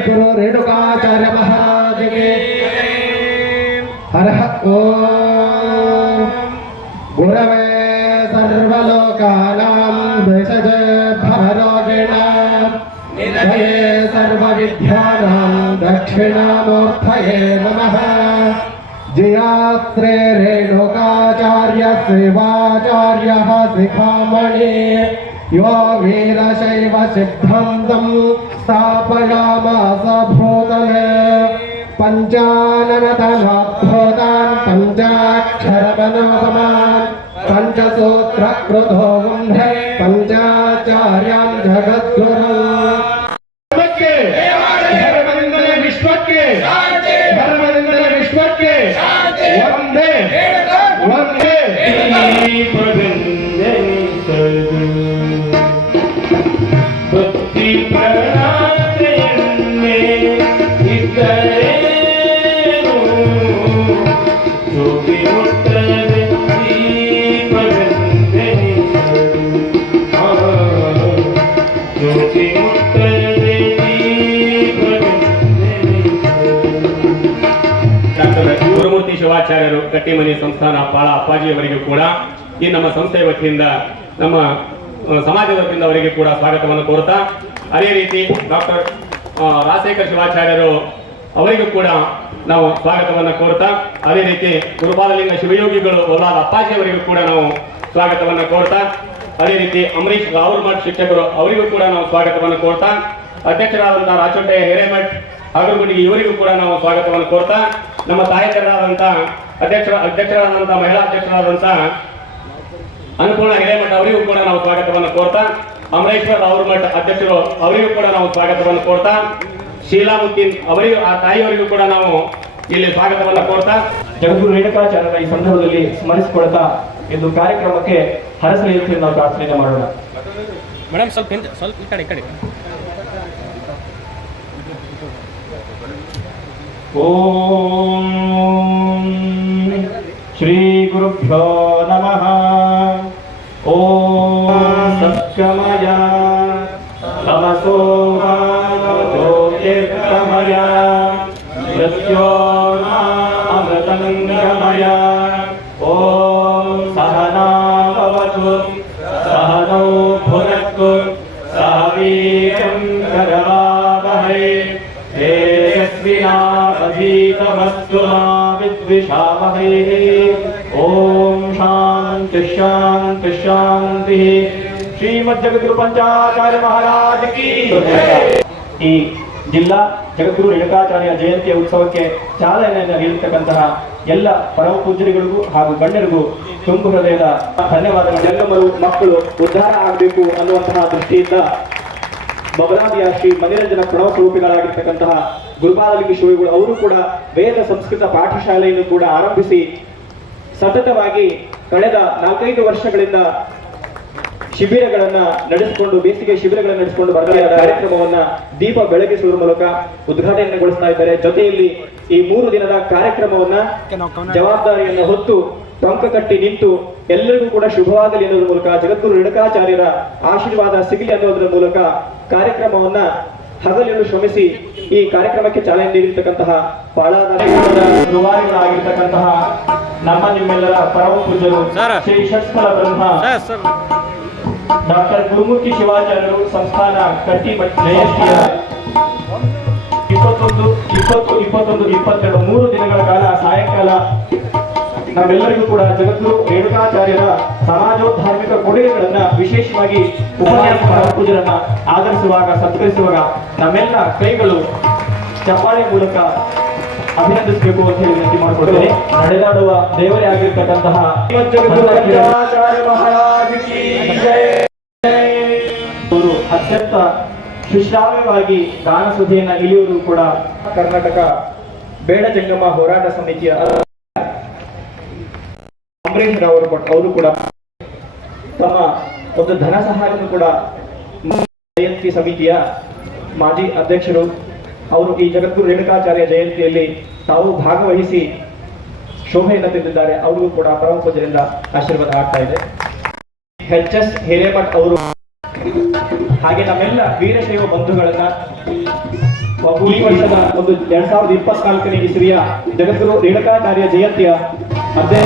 जगद्गुरु रेणुकाचार्य महाराज के हर ओम गुरवे सर्वलोकानां भेषज भवरोगिणां निधये सर्वविद्यानां दक्षिणामूर्तये नमः। जयात्रे रेणुकाचार्य शिवाचार्यः शिखामणि यो वीरशैव सिद्धान्तं स्थापयामास भूतले पञ्चाननतमद्भुतान् पञ्चाक्षरमनोपमान् पञ्चसूत्रकृतो वन्दे पञ्चाचार्यान् जगद्गुरुम्। विश्वके धर्मनिंदन विश्वके वन्दे वन्दे भक्ति प्रणामने इतरे जोगी मुत्तरे प्रबंधे जोगी मुत्तरे ಗುರುಮೂರ್ತಿ ಶಿವಾಚಾರ್ಯರು ಕಟ್ಟಿಮನಿ ಸಂಸ್ಥಾನ ಪಾಳ ಅಪ್ಪಾಜಿಯವರಿಗೂ ಕೂಡ ಈ ನಮ್ಮ ಸಂಸ್ಥೆಯ ವತಿಯಿಂದ ನಮ್ಮ ಸಮಾಜದ ವತಿಯಿಂದ ಅವರಿಗೆ ಕೂಡ ಸ್ವಾಗತವನ್ನು ಕೋರುತ್ತಾ, ಅದೇ ರೀತಿ ಡಾಕ್ಟರ್ ರಾಜಶೇಖರ್ ಶಿವಾಚಾರ್ಯರು ಅವರಿಗೂ ಕೂಡ ನಾವು ಸ್ವಾಗತವನ್ನು ಕೋರುತ್ತಾ, ಅದೇ ರೀತಿ ಗುರುಪಾದಲಿಂಗ ಶಿವಯೋಗಿಗಳು ಒಲ್ಲಾದ ಅಪ್ಪಾಜಿ ಅವರಿಗೂ ಕೂಡ ನಾವು ಸ್ವಾಗತವನ್ನು ಕೋರುತ್ತಾ, ಅದೇ ರೀತಿ ಅಂಬರೀಶ್ ರಾವುರ್ಮಠ್ ಶಿಕ್ಷಕರು ಅವರಿಗೂ ಕೂಡ ನಾವು ಸ್ವಾಗತವನ್ನು ಕೋರುತ್ತಾ, ಅಧ್ಯಕ್ಷರಾದಂತಹ ರಾಚೋಟೆ ಹಿರೇಮಠ್ ಅಗರಗುಡಿ ಇವರಿಗೂ ಕೂಡ ನಾವು ಸ್ವಾಗತವನ್ನು ಕೋರ್ತಾ, ನಮ್ಮ ತಾಯಂದಿರಾದಂತಹ ಅಧ್ಯಕ್ಷರಾದಂತಹ ಮಹಿಳಾ ಅಧ್ಯಕ್ಷರಾದಂತಹ ಅನ್ನಪೂರ್ಣ ಹಿರೇಮಠ ಅವರಿಗೂ ಕೂಡ ನಾವು ಸ್ವಾಗತವನ್ನು ಕೋರ್ತಾ, ಅಮರೇಶ್ವರ್ ರಾವುರ್ಮಠ್ ಅಧ್ಯಕ್ಷರು ಅವರಿಗೂ ಕೂಡ ನಾವು ಸ್ವಾಗತವನ್ನು ಕೋರ್ತಾ, ಶೀಲಾಮುದ್ದೀನ್ ಅವರಿಗೂ ಆ ತಾಯಿಯವರಿಗೂ ಕೂಡ ನಾವು ಇಲ್ಲಿ ಸ್ವಾಗತವನ್ನು ಕೋರ್ತಾ, ಜಗದ್ಗುರು ರೇಣುಕಾಚಾರ್ಯರ ಈ ಸಂದರ್ಭದಲ್ಲಿ ಸ್ಮರಿಸಿಕೊಳ್ತಾ ಇದು ಕಾರ್ಯಕ್ರಮಕ್ಕೆ ಹರಸಲಿಯುತ್ತೆ ನಾವು ಪ್ರಾರ್ಥನೆ ಮಾಡೋಣ. ಮೇಡಮ್ ಸ್ವಲ್ಪ ಈ ಕಡೆ ಓಂ ಶ್ರೀ ಗುರುಭ್ಯೋ ನಮಃ. ಓಂ ಸತ್ಯಮಯ ತಮಸೋ ಜ್ಯೋತಿರ್ಗಮಯ ಮೃತ್ಯೋರ್ಮಾಮೃತಂಗಮಯ. ಓಂ ಸಹನಾ ಭವತು ಸಹನೌ ಭುನಕ್ತು ಸಹ ವೀರ್ಯಂ ಕರವಾವಹೈ तेजस्विनावधीतमस्तु मा विद्विषावहै. ओम शांति शांति शांति. ಶ್ರೀಮದ್ ಜಗದ್ಗುರು ಪಂಚಾಚಾರ್ಯ ಮಹಾರಾಜ್ ಕಿ ಈ ಜಿಲ್ಲಾ ಜಗದ್ಗುರು ರೇಣುಕಾಚಾರ್ಯ ಜಯಂತಿಯ ಉತ್ಸವಕ್ಕೆ ಚಾಲನೆಯನ್ನು ನೀಡತಕ್ಕಂತಹ ಎಲ್ಲ ಪರಮ ಪೂಜ್ಯರಿಗಳಿಗೂ ಹಾಗೂ ಗಣ್ಯರಿಗೂ ತುಂಬು ಹೃದಯದ ಧನ್ಯವಾದಗಳು. ಜಂಗಮರು ಮಕ್ಕಳು ಉದ್ಧಾರ ಆಗಬೇಕು ಅನ್ನುವಂತಹ ದೃಷ್ಟಿಯಿಂದ ಬಬಲಾದಿಯ ಶ್ರೀ ಮನಿರಂಜನ ಪ್ರಣವ ಸ್ವರೂಪಿಗಳಾಗಿರ್ತಕ್ಕಂತಹ ಗುರುಪಾದಲಿಂಗ ಶಿವಗಳು ಅವರು ಕೂಡ ವೇದ ಸಂಸ್ಕೃತ ಪಾಠಶಾಲೆಯನ್ನು ಕೂಡ ಆರಂಭಿಸಿ ಸತತವಾಗಿ ಕಳೆದ 4-5 ವರ್ಷಗಳಿಂದ ಶಿಬಿರಗಳನ್ನ ನಡೆಸಿಕೊಂಡು ಬೇಸಿಗೆ ಶಿಬಿರಗಳನ್ನು ನಡೆಸಿಕೊಂಡು ಬರ್ತಾ ಕಾರ್ಯಕ್ರಮವನ್ನ ದೀಪ ಬೆಳಗಿಸುವ ಮೂಲಕ ಉದ್ಘಾಟನೆಗೊಳಿಸ್ತಾ ಇದ್ದಾರೆ. ಜೊತೆಯಲ್ಲಿ ಈ 3 ದಿನದ ಕಾರ್ಯಕ್ರಮವನ್ನ ಜವಾಬ್ದಾರಿಯನ್ನು ಹೊತ್ತು ಟೊಂಕ ಕಟ್ಟಿ ನಿಂತು ಎಲ್ಲರಿಗೂ ಕೂಡ ಶುಭವಾಗಲಿ ಅನ್ನೋದ್ರ ಮೂಲಕ, ಜಗದ್ಗುರು ರೇಣುಕಾಚಾರ್ಯರ ಆಶೀರ್ವಾದ ಸಿಗಲಿ ಅನ್ನೋದ್ರ ಮೂಲಕ ಕಾರ್ಯಕ್ರಮವನ್ನ ಹಗಲಿರುಳು ಶ್ರಮಿಸಿ ಈ ಕಾರ್ಯಕ್ರಮಕ್ಕೆ ಚಾಲನೆ ನೀಡಿರ್ತಕ್ಕಂತಹ ಪಾಳಾದ ರೂವಾರಿಗಳಾಗಿರ್ತಕ್ಕಂತಹ ನಮ್ಮ ನಿಮ್ಮೆಲ್ಲರ ಪರಮ ಪೂಜ್ಯರು ಶ್ರೀ ಷಟ್ಸ್ಥಲ ಬ್ರಹ್ಮ ಡಾಕ್ಟರ್ ಗುರುಮೂರ್ತಿ ಶಿವಾಚಾರ್ಯರು ಸಂಸ್ಥಾನ ಕಟ್ಟಿಮಠ ಜಯಂತಿಯ 21, 22 3 ದಿನಗಳ ಕಾಲ ಸಾಯಂಕಾಲ ನಮ್ಮೆಲ್ಲರಿಗೂ ಕೂಡ ಜಗದ್ಗುರು ರೇಣುಕಾಚಾರ್ಯರ ಸಮಾಜೋಧಾರ್ಮಿಕ ಕೊಡುಗೆಗಳನ್ನ ವಿಶೇಷವಾಗಿ ಉಪನ್ಯಾಸ ಪೂಜರನ್ನ ಆಧರಿಸುವಾಗ ಸತ್ಕರಿಸುವಾಗ ನಮ್ಮೆಲ್ಲ ಕೈಗಳು ಚಪ್ಪಾಳೆ ಮೂಲಕ ಅಭಿನಂದಿಸಬೇಕು ಅಂತ ಹೇಳಿ ವಿನಂತಿ ಮಾಡಿಕೊಡ್ತೇನೆ. ನಡೆದಾಡುವ ದೇವರೇ ಆಗಿರ್ತಕ್ಕಂತಹ ಅವರು ಅತ್ಯಂತ ಸುಶ್ರಾವ್ಯವಾಗಿ ದಾನ ಸುದ್ದಿಯನ್ನ ಇಳಿಯುವುದು ಕೂಡ ಕರ್ನಾಟಕ ಬೇಡ ಜಂಗಮ ಹೋರಾಟ ಸಮಿತಿಯ ಅಂಬರೀಶ್ ರಾವುರ್ಮಠ್ ಅವರು ಕೂಡ ತಮ್ಮ ಒಂದು ಧನ ಸಹಾಯವನ್ನು ಕೂಡ ಜಯಂತಿ ಸಮಿತಿಯ ಮಾಜಿ ಅಧ್ಯಕ್ಷರು ಅವರು ಈ ಜಗದ್ಗುರು ರೇಣುಕಾಚಾರ್ಯ ಜಯಂತಿಯಲ್ಲಿ ತಾವು ಭಾಗವಹಿಸಿ ಶೋಭೆಯನ್ನು ತಂದಿದ್ದಾರೆ. ಅವರಿಗೂ ಕೂಡ ಪರಮ ಪೂಜ್ಯರಿಂದ ಆಶೀರ್ವಾದ ಆಗ್ತಾ ಇದೆ. ಎಚ್.ಎಸ್. ಹಿರೇಮಠ್ ಅವರು ಹಾಗೆ ನಮ್ಮೆಲ್ಲ ವೀರಶೈವ ಬಂಧುಗಳನ್ನ ಈ ವರ್ಷದ ಒಂದು 2024ನೇ ಇಸವಿಯ ಜಗದ್ಗುರು ರೇಣುಕಾಚಾರ್ಯ ಜಯಂತಿಯ ಅದೇ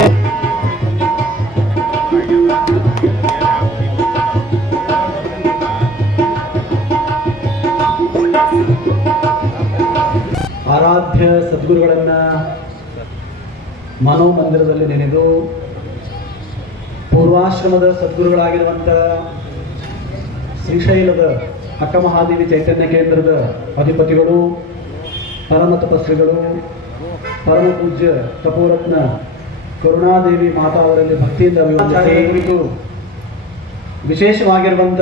ಆರಾಧ್ಯ ಸದ್ಗುರುಗಳನ್ನು ಮನೋಮಂದಿರದಲ್ಲಿ ನೆನೆದು ಪೂರ್ವಾಶ್ರಮದ ಸದ್ಗುರುಗಳಾಗಿರುವಂಥ ಶ್ರೀಶೈಲದ ಅಕ್ಕಮಹಾದೇವಿ ಚೈತನ್ಯ ಕೇಂದ್ರದ ಅಧಿಪತಿಗಳು, ಪರಮ ತಪಸ್ವಿಗಳು, ಪರಮ ಪೂಜ್ಯ ತಪೋರತ್ನ ಕರುಣಾದೇವಿ ಮಾತಾ ಅವರಲ್ಲಿ ಭಕ್ತಿಯಿಂದ ಅಭಿವಂದಿಸಿ ಕುರಿತು ವಿಶೇಷವಾಗಿರುವಂಥ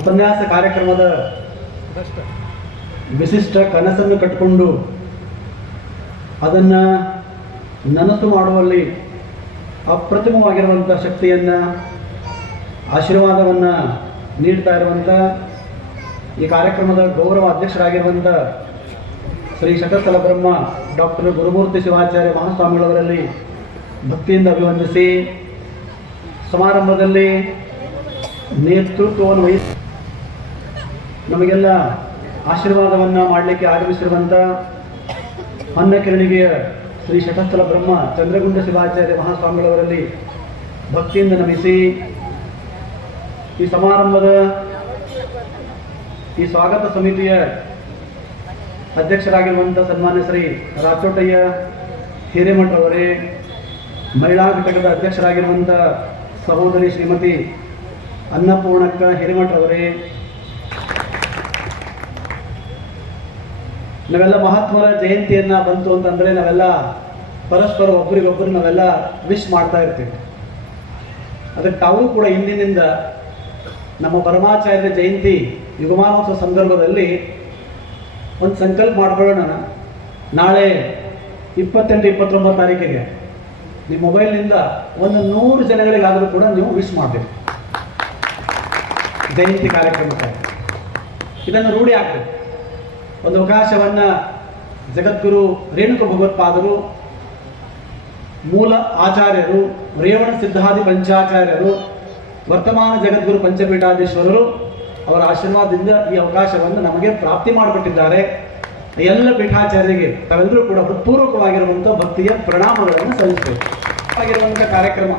ಉಪನ್ಯಾಸ ಕಾರ್ಯಕ್ರಮದ ವಿಶಿಷ್ಟ ಕನಸನ್ನು ಕಟ್ಟಿಕೊಂಡು ಅದನ್ನು ನನಸು ಮಾಡುವಲ್ಲಿ ಅಪ್ರತಿಮವಾಗಿರುವಂಥ ಶಕ್ತಿಯನ್ನು, ಆಶೀರ್ವಾದವನ್ನು ನೀಡ್ತಾ ಇರುವಂಥ ಈ ಕಾರ್ಯಕ್ರಮದ ಗೌರವ ಅಧ್ಯಕ್ಷರಾಗಿರುವಂಥ ಶ್ರೀ ಶತಸ್ಥಲ ಬ್ರಹ್ಮ ಡಾಕ್ಟರ್ ಗುರುಮೂರ್ತಿ ಶಿವಾಚಾರ್ಯ ಮಹಾಸ್ವಾಮಿಗಳವರಲ್ಲಿ ಭಕ್ತಿಯಿಂದ ಅಭಿವಂದಿಸಿ ಸಮಾರಂಭದಲ್ಲಿ ನೇತೃತ್ವವನ್ನು ವಹಿಸಿ ನಮಗೆಲ್ಲ ಆಶೀರ್ವಾದವನ್ನು ಮಾಡಲಿಕ್ಕೆ ಆಗಮಿಸಿರುವಂಥ ಹೊನ್ನಕಿರಣಿಗೆಯ ಶ್ರೀ ಶತಸ್ಥಲ ಬ್ರಹ್ಮ ಚಂದ್ರಗುಂಡ ಶಿವಾಚಾರ್ಯ ಮಹಾಸ್ವಾಮಿಗಳವರಲ್ಲಿ ಭಕ್ತಿಯಿಂದ ನಮಿಸಿ ಈ ಸಮಾರಂಭದ ಈ ಸ್ವಾಗತ ಸಮಿತಿಯ ಅಧ್ಯಕ್ಷರಾಗಿರುವಂಥ ಸನ್ಮಾನ್ಯ ಶ್ರೀ ರಾಚೋಟಯ್ಯ ಹಿರೇಮಠ ಅವರೇ, ಮಹಿಳಾ ಘಟಕದ ಅಧ್ಯಕ್ಷರಾಗಿರುವಂಥ ಸಹೋದರಿ ಶ್ರೀಮತಿ ಅನ್ನಪೂರ್ಣಕ್ಕ ಹಿರೇಮಠ ಅವರೇ, ನಾವೆಲ್ಲ ಮಹಾತ್ಮರ ಜಯಂತಿಯನ್ನು ಬಂತು ಅಂತಂದರೆ ನಾವೆಲ್ಲ ಪರಸ್ಪರ ಒಬ್ಬರಿಗೊಬ್ಬರು ನಾವೆಲ್ಲ ವಿಶ್ ಮಾಡ್ತಾ ಇರ್ತೀವಿ. ಅದಕ್ಕೆ ತಾವು ಕೂಡ ಇಂದಿನಿಂದ ನಮ್ಮ ಪರಮಾಚಾರ್ಯರ ಜಯಂತಿ ಯುಗಮಾನೋತ್ಸವ ಸಂದರ್ಭದಲ್ಲಿ ಒಂದು ಸಂಕಲ್ಪ ಮಾಡ್ಕೊಳ್ಳೋಣ. ನಾಳೆ 28, 29 ತಾರೀಕಿಗೆ ನಿಮ್ಮ ಮೊಬೈಲ್ನಿಂದ ಒಂದು 100 ಜನಗಳಿಗಾದರೂ ಕೂಡ ನೀವು ವಿಶ್ ಮಾಡಬೇಕು ಜಯಂತಿ ಕಾರ್ಯಕ್ರಮಕ್ಕೆ. ಇದನ್ನು ರೂಢಿ ಆಗಬೇಕು. ಒಂದು ಅವಕಾಶವನ್ನು ಜಗದ್ಗುರು ರೇಣುಕ ಭಗವತ್ಪಾದರು, ಮೂಲ ಆಚಾರ್ಯರು, ರೇವಣ ಸಿದ್ಧಾದಿ ಪಂಚಾಚಾರ್ಯರು, ವರ್ತಮಾನ ಜಗದ್ಗುರು ಪಂಚಪೀಠಾಧೀಶ್ವರರು ಅವರ ಆಶೀರ್ವಾದದಿಂದ ಈ ಅವಕಾಶವನ್ನು ನಮಗೆ ಪ್ರಾಪ್ತಿ ಮಾಡಿಕೊಟ್ಟಿದ್ದಾರೆ. ಎಲ್ಲ ಪೀಠಾಚಾರ್ಯರಿಗೆ ತಾವೆಲ್ಲರೂ ಕೂಡ ಹೃತ್ಪೂರ್ವಕವಾಗಿರುವಂಥ ಭಕ್ತಿಯ ಪ್ರಣಾಮಗಳನ್ನು ಸಲ್ಲಿಸಬೇಕು. ಆಗಿರುವಂಥ ಕಾರ್ಯಕ್ರಮ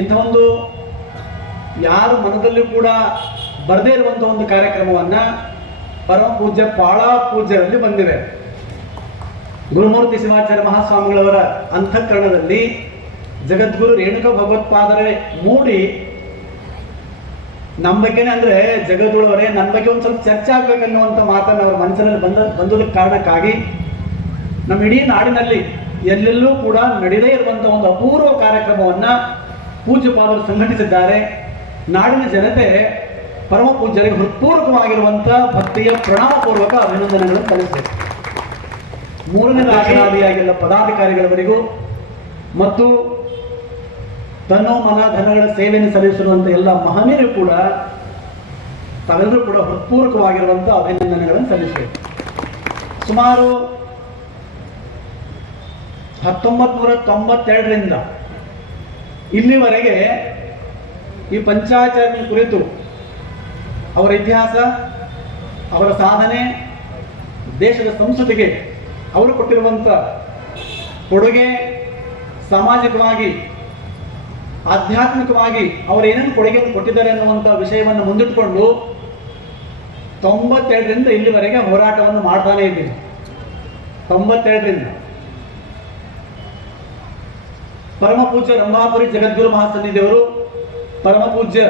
ಇಂಥ ಒಂದು ಯಾರು ಮನದಲ್ಲೂ ಕೂಡ ಬರದೇ ಇರುವಂಥ ಒಂದು ಕಾರ್ಯಕ್ರಮವನ್ನು ಪರಮ ಪೂಜ್ಯ ಪಾಳ ಪೂಜ್ಯರಲ್ಲಿ ಬಂದಿವೆ. ಗುರುಮೂರ್ತಿ ಶಿವಾಚಾರ್ಯ ಮಹಾಸ್ವಾಮಿಗಳವರ ಅಂತಃಕರಣದಲ್ಲಿ ಜಗದ್ಗುರು ರೇಣುಕ ಭಗವತ್ಪಾದರೇ ಮೂಡಿ ನಮ್ಮ ಬಗ್ಗೆನೇ ಅಂದರೆ ಜಗದ್ಗುರುವರೇ ನನ್ನ ಬಗ್ಗೆ ಒಂದು ಸ್ವಲ್ಪ ಚರ್ಚೆ ಆಗ್ಬೇಕನ್ನುವಂಥ ಮಾತನ್ನು ಅವರ ಮನಸ್ಸಿನಲ್ಲಿ ಬಂದದಕ್ಕೆ ಕಾರಣಕ್ಕಾಗಿ ನಮ್ಮ ಇಡೀ ನಾಡಿನಲ್ಲಿ ಎಲ್ಲೆಲ್ಲೂ ಕೂಡ ನಡೆದೇ ಇರುವಂಥ ಒಂದು ಅಪೂರ್ವ ಕಾರ್ಯಕ್ರಮವನ್ನು ಪೂಜ್ಯಪಾದರು ಸಂಘಟಿಸಿದ್ದಾರೆ. ನಾಡಿನ ಜನತೆ ಪರಮ ಪೂಜ್ಯರಿಗೆ ಹೃತ್ಪೂರ್ವಕವಾಗಿರುವಂಥ ಭಕ್ತಿಯ ಪ್ರಣಾಮಪೂರ್ವಕ ಅಭಿನಂದನೆಗಳನ್ನು ಸಲ್ಲಿಸಬೇಕು. ಮೂರನೇ ರಾಜನಾದಿಯಾಗೆಲ್ಲ ಪದಾಧಿಕಾರಿಗಳವರೆಗೂ ಮತ್ತು ತನ್ನೋ ಮನ ಧನಗಳ ಸೇವೆಯನ್ನು ಸಲ್ಲಿಸಿರುವಂಥ ಎಲ್ಲ ಮಹನೀಯರು ಕೂಡ ತಾವೆಲ್ಲರೂ ಕೂಡ ಹೃತ್ಪೂರ್ವಕವಾಗಿರುವಂಥ ಅಭಿನಂದನೆಗಳನ್ನು ಸಲ್ಲಿಸಬೇಕು. ಸುಮಾರು 1992ರಿಂದ ಇಲ್ಲಿವರೆಗೆ ಈ ಪಂಚಾಚಾರ್ಯ ಕುರಿತು ಅವರ ಇತಿಹಾಸ, ಅವರ ಸಾಧನೆ, ದೇಶದ ಸಂಸ್ಕೃತಿಗೆ ಅವರು ಕೊಟ್ಟಿರುವಂಥ ಕೊಡುಗೆ, ಸಾಮಾಜಿಕವಾಗಿ ಆಧ್ಯಾತ್ಮಿಕವಾಗಿ ಅವರು ಏನೇನು ಕೊಡುಗೆಯನ್ನು ಕೊಟ್ಟಿದ್ದಾರೆ ಅನ್ನುವಂಥ ವಿಷಯವನ್ನು ಮುಂದಿಟ್ಟುಕೊಂಡು 92ರಿಂದ ಇಲ್ಲಿವರೆಗೆ ಹೋರಾಟವನ್ನು ಮಾಡ್ತಾನೆ ಇದ್ದೀವಿ. 92ರಿಂದ ಪರಮ ಪೂಜ್ಯ ರಂಭಾಪುರಿ ಜಗದ್ಗುರು ಮಹಾಸನ್ನಿಧಿಯವರು, ಪರಮ ಪೂಜ್ಯ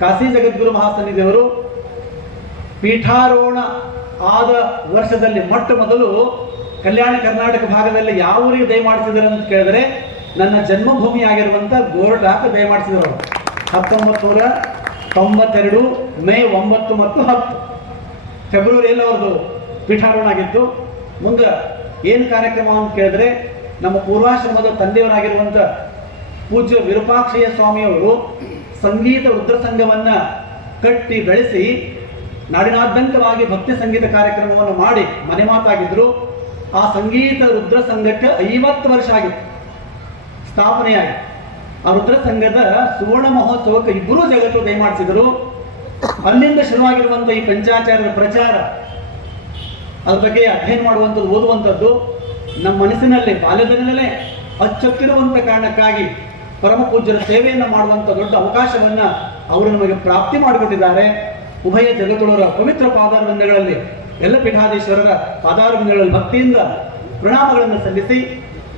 ಕಾಶಿ ಜಗದ್ಗುರು ಮಹಾಸನ್ನಿಧಿಯವರು ಪೀಠಾರೋಹಣ ಆದ ವರ್ಷದಲ್ಲಿ ಮೊಟ್ಟ ಮೊದಲು ಕಲ್ಯಾಣ ಕರ್ನಾಟಕ ಭಾಗದಲ್ಲಿ ಯಾವ ಊರಿಗೆ ದಯಮಾಡಿಸಿದ್ದಾರೆ ಅಂತ ಕೇಳಿದರೆ ನನ್ನ ಜನ್ಮಭೂಮಿಯಾಗಿರುವಂಥ ಗೋರಟಾಕ್ಕೆ ದಯಮಾಡಿಸಿದರು. 1992 ಮೇ 9 ಮತ್ತು 10 ಫೆಬ್ರವರಿಯಲ್ಲಿ ಅವ್ರದ್ದು ಪೀಠಾರೋಹಣ ಆಗಿತ್ತು. ಮುಂದೆ ಏನು ಕಾರ್ಯಕ್ರಮ ಅಂತ ಕೇಳಿದ್ರೆ ನಮ್ಮ ಪೂರ್ವಾಶ್ರಮದ ತಂದೆಯವರಾಗಿರುವಂಥ ಪೂಜ್ಯ ವಿರೂಪಾಕ್ಷಯ್ಯ ಸ್ವಾಮಿಯವರು ಸಂಗೀತ ರುದ್ರ ಸಂಘವನ್ನು ಕಟ್ಟಿ ಬೆಳೆಸಿ ನಾಡಿನಾದ್ಯಂತವಾಗಿ ಭಕ್ತಿ ಸಂಗೀತ ಕಾರ್ಯಕ್ರಮವನ್ನು ಮಾಡಿ ಮನೆ ಮಾತಾಗಿದ್ದರು. ಆ ಸಂಗೀತ ರುದ್ರ ಸಂಘಕ್ಕೆ 50 ವರ್ಷ ಆಗಿತ್ತು ಸ್ಥಾಪನೆಯಾಗಿ. ಆ ರುದ್ರ ಸಂಘದ ಸುವರ್ಣ ಮಹೋತ್ಸವಕ್ಕೆ ಇಬ್ಬರೂ ಜಗತ್ತು ದಯಮಾಡಿಸಿದರು. ಅಲ್ಲಿಂದ ಶುರುವಾಗಿರುವಂಥ ಈ ಪಂಚಾಚಾರ್ಯರ ಪ್ರಚಾರ, ಅದ್ರ ಬಗ್ಗೆ ಅಧ್ಯಯನ ಮಾಡುವಂಥದ್ದು, ಓದುವಂಥದ್ದು ನಮ್ಮ ಮನಸ್ಸಿನಲ್ಲಿ ಬಾಲ್ಯದಲ್ಲೇ ಅಚ್ಚೊತ್ತಿರುವಂಥ ಕಾರಣಕ್ಕಾಗಿ ಪರಮ ಪೂಜ್ಯರ ಸೇವೆಯನ್ನು ಮಾಡುವಂಥ ದೊಡ್ಡ ಅವಕಾಶವನ್ನ ಅವರು ನಮಗೆ ಪ್ರಾಪ್ತಿ ಮಾಡಿಕೊಟ್ಟಿದ್ದಾರೆ. ಉಭಯ ಜಗತ್ತುಳವರ ಪವಿತ್ರ ಪಾದಾರವಿಂದಗಳಲ್ಲಿ, ಎಲ್ಲ ಪೀಠಾಧೀಶ್ವರರ ಪಾದಾರವಿಂದಗಳಲ್ಲಿ ಭಕ್ತಿಯಿಂದ ಪ್ರಣಾಮಗಳನ್ನು ಸಲ್ಲಿಸಿ,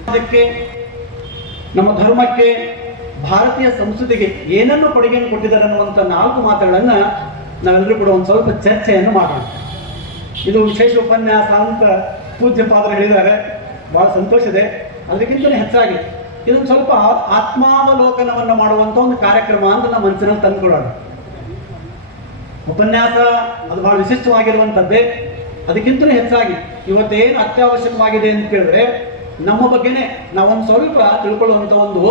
ಅದಕ್ಕೆ ನಮ್ಮ ಧರ್ಮಕ್ಕೆ, ಭಾರತೀಯ ಸಂಸ್ಕೃತಿಗೆ ಏನನ್ನು ಕೊಡುಗೆಯನ್ನು ಕೊಟ್ಟಿದ್ದಾರೆ ಅನ್ನುವಂಥ 4 ಮಾತುಗಳನ್ನು ನಾವೆಲ್ಲರೂ ಕೂಡ ಒಂದು ಸ್ವಲ್ಪ ಚರ್ಚೆಯನ್ನು ಮಾಡೋಣ. ಇದು ವಿಶೇಷ ಉಪನ್ಯಾಸ ಅಂತ ಪೂಜ್ಯ ಪಾದರು ಹೇಳಿದ್ದಾರೆ, ಬಹಳ ಸಂತೋಷ ಇದೆ. ಅದಕ್ಕಿಂತಲೂ ಹೆಚ್ಚಾಗಿ ಇದೊಂದು ಸ್ವಲ್ಪ ಆತ್ಮಾವಲೋಕನವನ್ನು ಮಾಡುವಂಥ ಒಂದು ಕಾರ್ಯಕ್ರಮ ಅಂತ ನಮ್ಮ ಮನಸ್ಸಿನಲ್ಲಿ ತಂದುಕೊಳ್ಳೋಣ. ಉಪನ್ಯಾಸ ಅದು ಬಹಳ ವಿಶಿಷ್ಟವಾಗಿರುವಂಥದ್ದೇ. ಅದಕ್ಕಿಂತಲೂ ಹೆಚ್ಚಾಗಿ ಇವತ್ತೇನು ಅತ್ಯವಶ್ಯಕವಾಗಿದೆ ಅಂತ ಕೇಳಿದ್ರೆ, ನಮ್ಮ ಬಗ್ಗೆನೇ ನಾವೊಂದು ಸ್ವಲ್ಪ ತಿಳ್ಕೊಳ್ಳುವಂಥ ಒಂದು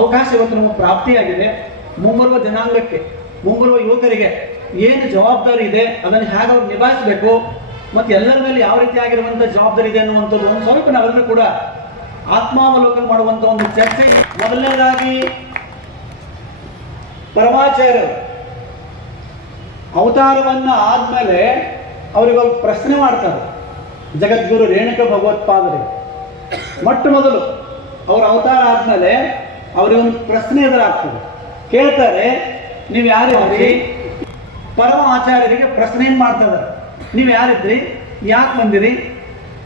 ಅವಕಾಶ ಇವತ್ತು ನಮಗೆ ಪ್ರಾಪ್ತಿಯಾಗಿದೆ. ಮುಂಬರುವ ಜನಾಂಗಕ್ಕೆ, ಮುಂಬರುವ ಯುವಕರಿಗೆ ಏನು ಜವಾಬ್ದಾರಿ ಇದೆ, ಅದನ್ನು ಹೇಗೆ ಅವ್ರು ನಿಭಾಯಿಸಬೇಕು, ಮತ್ತು ಎಲ್ಲರ ಮೇಲೆ ಯಾವ ರೀತಿಯಾಗಿರುವಂಥ ಜವಾಬ್ದಾರಿ ಇದೆ ಅನ್ನುವಂಥದ್ದು ಒಂದು ಸ್ವಲ್ಪ ನಾವೆಲ್ಲರೂ ಕೂಡ ಆತ್ಮಾವಲೋಕನ ಮಾಡುವಂಥ ಒಂದು ಚರ್ಚೆ. ಮೊದಲನೇದಾಗಿ ಪರಮಾಚಾರ್ಯರು ಅವತಾರವನ್ನ ಆದ್ಮೇಲೆ ಅವ್ರಿಗೊಂದು ಪ್ರಶ್ನೆ ಮಾಡ್ತಾರೆ ಜಗದ್ಗುರು ರೇಣುಕ ಭಗವತ್ಪಾದರಿಗೆ. ಮೊಟ್ಟ ಮೊದಲು ಅವ್ರ ಅವತಾರ ಆದ್ಮೇಲೆ ಅವ್ರಿಗೊಂದು ಪ್ರಶ್ನೆ ಎದುರಾಗ್ತದೆ. ಕೇಳ್ತಾರೆ, ನೀವು ಯಾರಿದ್ರಿ? ಪರಮ ಆಚಾರ್ಯರಿಗೆ ಪ್ರಶ್ನೆ ಏನ್ ಮಾಡ್ತಾರೆ, ನೀವು ಯಾರಿದ್ರಿ, ಯಾಕೆ ಬಂದಿರಿ,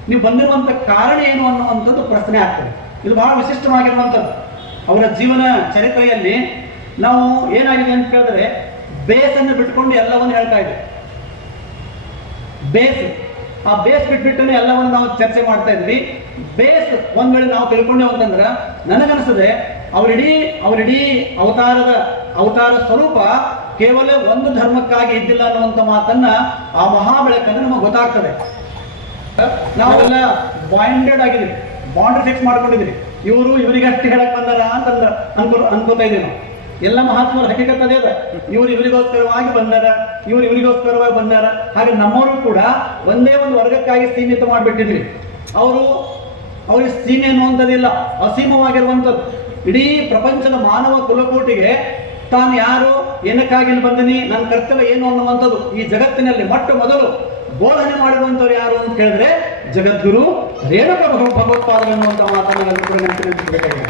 ನೀವು ಬಂದಿರುವಂಥ ಕಾರಣ ಏನು ಅನ್ನುವಂಥದ್ದು ಪ್ರಶ್ನೆ ಆಗ್ತದೆ. ಇದು ಬಹಳ ವಿಶಿಷ್ಟವಾಗಿರುವಂಥದ್ದು. ಅವರ ಜೀವನ ಚರಿತ್ರೆಯಲ್ಲಿ ನಾವು ಏನಾಗಿದೆ ಅಂತ ಕೇಳಿದ್ರೆ, ಬೇಸನ್ನು ಬಿಟ್ಕೊಂಡು ಎಲ್ಲವನ್ನು ಹೇಳ್ತಾ ಇದ್ದೀವಿ. ಬೇಸ್, ಆ ಬೇಸ್ ಬಿಟ್ಬಿಟ್ಟು ಎಲ್ಲವನ್ನು ನಾವು ಚರ್ಚೆ ಮಾಡ್ತಾ ಇದ್ವಿ. ಬೇಸ್ ಒಂದ್ ವೇಳೆ ನಾವು ತಿಳ್ಕೊಂಡೇವು ಅಂತಂದ್ರೆ, ನನಗನ್ನಿಸ್ತದೆ ಅವರಿಡೀ ಅವತಾರ ಸ್ವರೂಪ ಕೇವಲ ಒಂದು ಧರ್ಮಕ್ಕಾಗಿ ಇದ್ದಿಲ್ಲ ಅನ್ನುವಂಥ ಮಾತನ್ನ, ಆ ಮಹಾ ಬೆಳಕನ್ನು ನಮಗೆ ಗೊತ್ತಾಗ್ತದೆ. ನಾವೆಲ್ಲ ಬಾಂಡೆಡ್ ಆಗಿದ್ವಿ, ಬಾಂಡ್ರಿ ಫಿಕ್ಸ್ ಮಾಡ್ಕೊಂಡಿದ್ವಿ. ಇವರು ಇವರಿಗಷ್ಟು ಹೇಳಕ್ ಬಂದಾರ ಅಂತ ಅನ್ಕೋತಾ ಇದೀವಿ ನಾವು. ಎಲ್ಲ ಮಹಾತ್ಮರ ಹಕ್ಕಿಕತೆ ಅದೇ ಅದ. ಇವರು ಇವರಿಗೋಸ್ಕರವಾಗಿ ಬಂದಾರ, ಇವರು ಇವರಿಗೋಸ್ಕರವಾಗಿ ಬಂದಾರ. ಹಾಗೆ ನಮ್ಮವರು ಕೂಡ ಒಂದೇ ಒಂದು ವರ್ಗಕ್ಕಾಗಿ ಸೀಮಿತ ಮಾಡಿಬಿಟ್ಟಿದ್ವಿ. ಅವ್ರಿಗೆ ಸೀಮೆ ಅನ್ನುವಂಥದ್ದಿಲ್ಲ, ಅಸೀಮವಾಗಿರುವಂಥದ್ದು. ಇಡೀ ಪ್ರಪಂಚದ ಮಾನವ ಕುಲಕೋಟಿಗೆ ತಾನು ಯಾರು, ಏನಕ್ಕಾಗಿ ಇಲ್ಲಿ ಬಂದಿನಿ, ನನ್ನ ಕರ್ತವ್ಯ ಏನು ಅನ್ನುವಂಥದ್ದು ಈ ಜಗತ್ತಿನಲ್ಲಿ ಮೊಟ್ಟ ಮೊದಲು ಬೋಧನೆ ಮಾಡಿರುವಂಥವ್ರು ಯಾರು ಅಂತ ಕೇಳಿದ್ರೆ ಜಗದ್ಗುರು ರೇಣುಕ ಭಗವತ್ಪಾದರು ಅನ್ನುವಂಥ ಮಾತನ್ನು ಕೂಡ ನೆನಪಿನಲ್ಲಿಡಬೇಕಾಗಿದೆ.